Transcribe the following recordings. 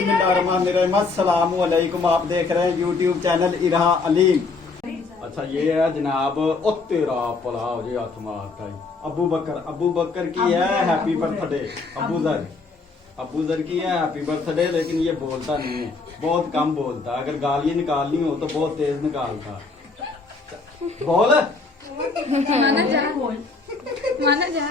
बिस्मिल्लाहिर्रहमानिर्रहीम। अस्सलामु अलैकुम। आप देख रहे हैं यूट्यूब चैनल इरहा अलीम। अच्छा ये है जनाब ओ तेरा पलाव जी हाथ मारता है अबू बकर की है हैप्पी बर्थडे। अबू जर की है हैप्पी बर्थडे, लेकिन ये बोलता नहीं है, बहुत कम बोलता। अगर गालियां निकालनी हो तो बहुत तेज निकालता। बोल माना जा।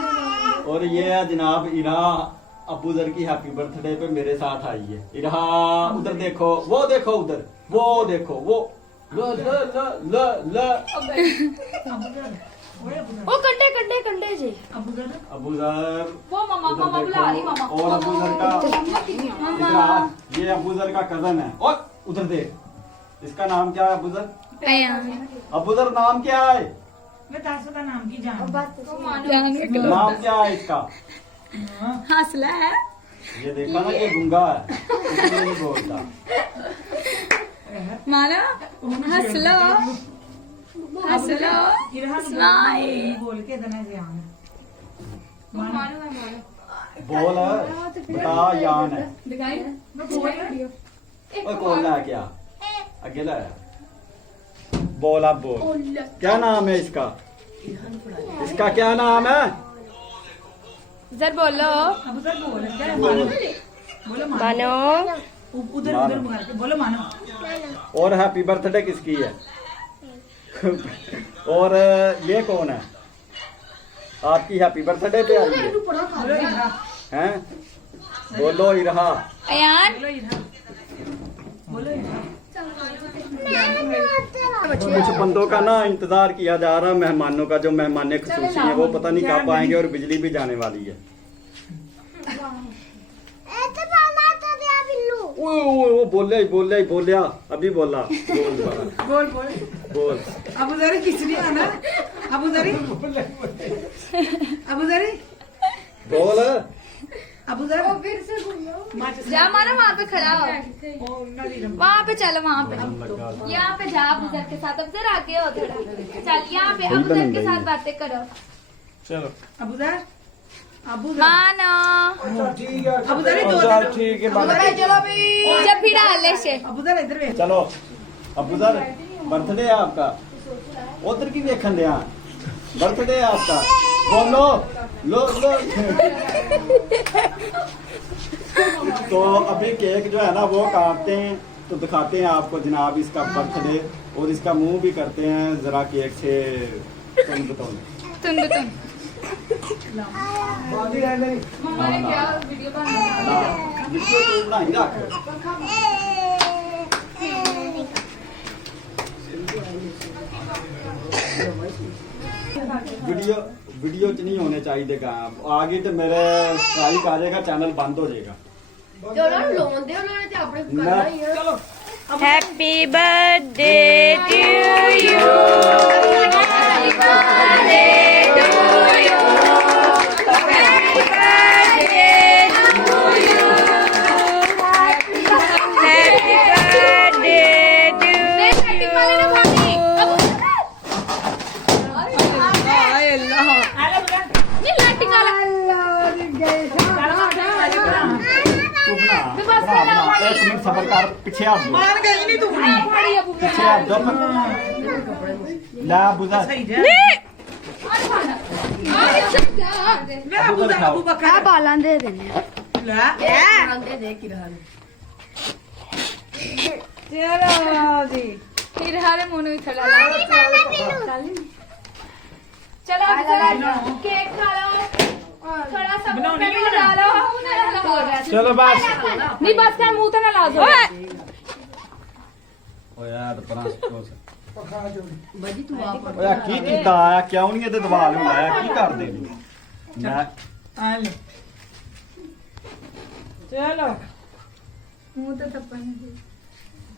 और ये है जनाब इरहा अबू जर की हैप्पी बर्थडे पे मेरे साथ आई है। इरहा उधर देखो, वो देखो उधर, वो देखो, वो ल ल ल ल ओ कंडे जी। अबू जर वो मम्मा बुला रही मम्मा। और अबू जर का इधर आ, ये अबू जर का कजन है। और उधर देख, इसका नाम क्या है? अबू जर। अबू जर नाम क्या है? मैं तासो का नाम की जान नाम क्या है इसका? हंसला है। ये देखा ना, ये गुंगा है, इसलिए नहीं बोलता। मानो हंसलो स्माइल। बोल के देना जान बोल बता, यान है। मैं बोल और कौन लाया क्या? अकेला है। बोल अब बोल, क्या नाम है इसका? इसका क्या नाम है? जर बोलो अब उधर बोल क्या बोलो मानो। उधर उधर मार के बोलो मानो। और हैप्पी बर्थडे किसकी है? और ये कौन है? आपकी हैप्पी बर्थडे पे आई है? बोलो इधर हैं? बोलो इरहा। अयान बोलो इधर कुछ बंदों का ना इंतजार किया जा रहा है, मेहमानों का। जो मेहमान खुसूसी है वो पता नहीं कब आएंगे, और बिजली भी जाने वाली है। वो बोलिया अभी बोला। बोल बोल बोल अब उधर किसने आना? अब उधर बोल अब उधर जा मानो, वहाँ पे खड़ा हो, वहाँ पे चलो, वहाँ पे यहाँ पे जा अबू जर के साथ। अब जरा आगे हो थोड़ा, चल यहाँ पे अबू जर के साथ बातें करो। चलो अब उधर मानो अब उधर ही दो ठीक है। जब भी डाले से अब उधर इधर वे चलो अबू जर, बर्थडे है आपका। उधर की देखन दे, बर्थडे है आपका। बोलो लो तो अभी केक जो है ना वो काटते हैं, तो दिखाते हैं आपको जनाब इसका बर्थडे, और इसका मुंह भी करते हैं जरा केक से। तुम मम्मा ने क्या वीडियो बनाया? वीडियो तो बनाई रख। वीडियो च नहीं होने चाहिए काम आगे, तो मेरे स्ट्राइक आ जाएगा, चैनल बंद हो जाएगा। चलो happy birthday to you, happy birthday to you, happy birthday to you, happy birthday to सबर कर, पीछे आप दो, मान गई नहीं तू पीछे आप दो। ला बुझा मैं अबू बकर बालां दे देने ला चलो जी फिर हारे मोनो थोड़ा चलो केक खा लो, थोड़ा सा मुंह पे भी लगा लो। चलो बस। नहीं बस क्या मुंह तो ना लाजो। ओ यार ओए की कीता आया क्यों नहीं ਇਹਦੇ ਦਵਾਲ ਨੂੰ ਲਾਇਆ? ਕੀ ਕਰਦੇ ਜੀ? ਮੈਂ आले चलो मुंह तो थप्पड़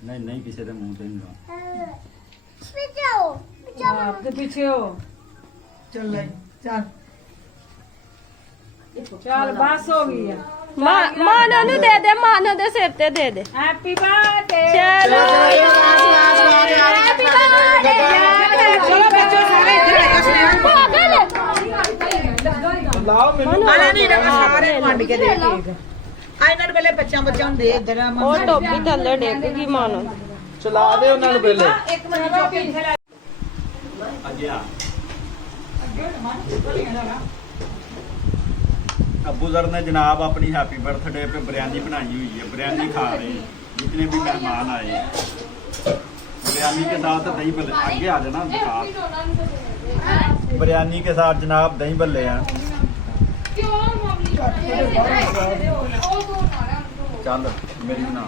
नहीं किसी ਦੇ ਮੂੰਹ ਤੇ ਨਹੀਂ ਲਾਉਣਾ। आपके पीछे हो चल ले चल चल बस हो गया मानो नु दे दे, मानो दे सिर ते दे दे। हैप्पी बर्थडे चलो हैप्पी बर्थडे। चलो बच्चों सारे इधर ਲਾਓ ਮੈਨੂੰ आले नहीं ना सारे मांड के दे ਇਹਨਾਂ ਨੂੰ ਪਹਿਲੇ ਬੱਚਿਆਂ ਨੂੰ ਦੇ ਇੱਧਰ ਆ ਉਹ ਟੋਪੀ ਥੱਲੇ ਡਿੱਗ ਗਈ ਮਾਨ ਚਲਾ ਦੇ ਉਹਨਾਂ ਨੂੰ ਪਹਿਲੇ ਇੱਕ ਮਿੰਟ ਜੋ ਕਿ ਇੱਥੇ ਲੈ ਅੱਗੇ ਆ ਅੱਗੇ ਮਨ ਚੁੱਕ ਲੈਣਾ अब्बू सर ने जनाब अपनी हैप्पी बर्थडे पे बिरयानी बनाई हुई है, बिरयानी खा रहे हैं जितने भी मेहमान आए हैं। बिरयानी के साथ दही भल्ले, आगे आ जाना दिखा। बिरयानी के साथ जनाब दही भल्ले हैं। चल मेरी बना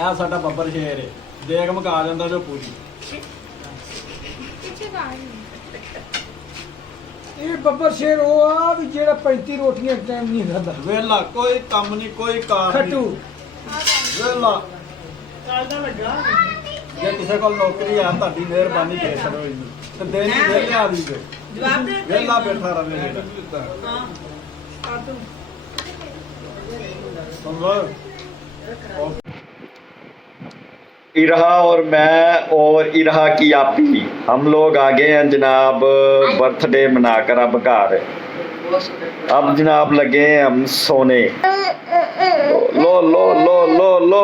आ साडा बब्बर शेर है, देख मका दिंदा जो पूरी। ਇਹ ਬੱਬਰ ਸ਼ੇਰ ਉਹ ਆ ਵੀ ਜਿਹੜਾ 35 ਰੋਟੀਆਂ ਟਾਈਮ ਨਹੀਂ ਖਾਂਦਾ वेला कोई काम नहीं, कोई कार ਖੱਟੂ नहीं। वेला ਜੇ ਕਿਸੇ ਕੋਲ ਨੌਕਰੀ ਆ ਤੁਹਾਡੀ ਮਿਹਰਬਾਨੀ ਦੇ ਕਰੋ ਇਹਨੂੰ ਤੇ ਦੇਣੀ ਵੇਲੇ ਆ ਦੀ ਤੇ ਜਵਾਬ ਦੇ ਵੇਲਾ ਬੈਠਾ ਰਵੇ ਮੇਰਾ ਹਾਂ ਆ ਤੂੰ इरहा और मैं और इरहा की आपी हम लोग आ गए हैं जनाब बर्थडे मनाकर अब घर। अब जनाब लगे हैं हम सोने। लो लो लो लो लो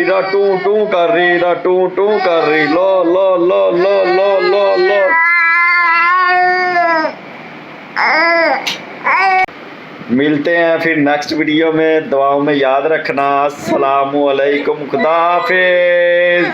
इरा टू टू कर रही, इरा टू टू कर रही। लो लो लो लो लो लो लो मिलते हैं फिर नेक्स्ट वीडियो में। दुआओं में याद रखना। अस्सलामु अलैकुम, खुदा हाफिज।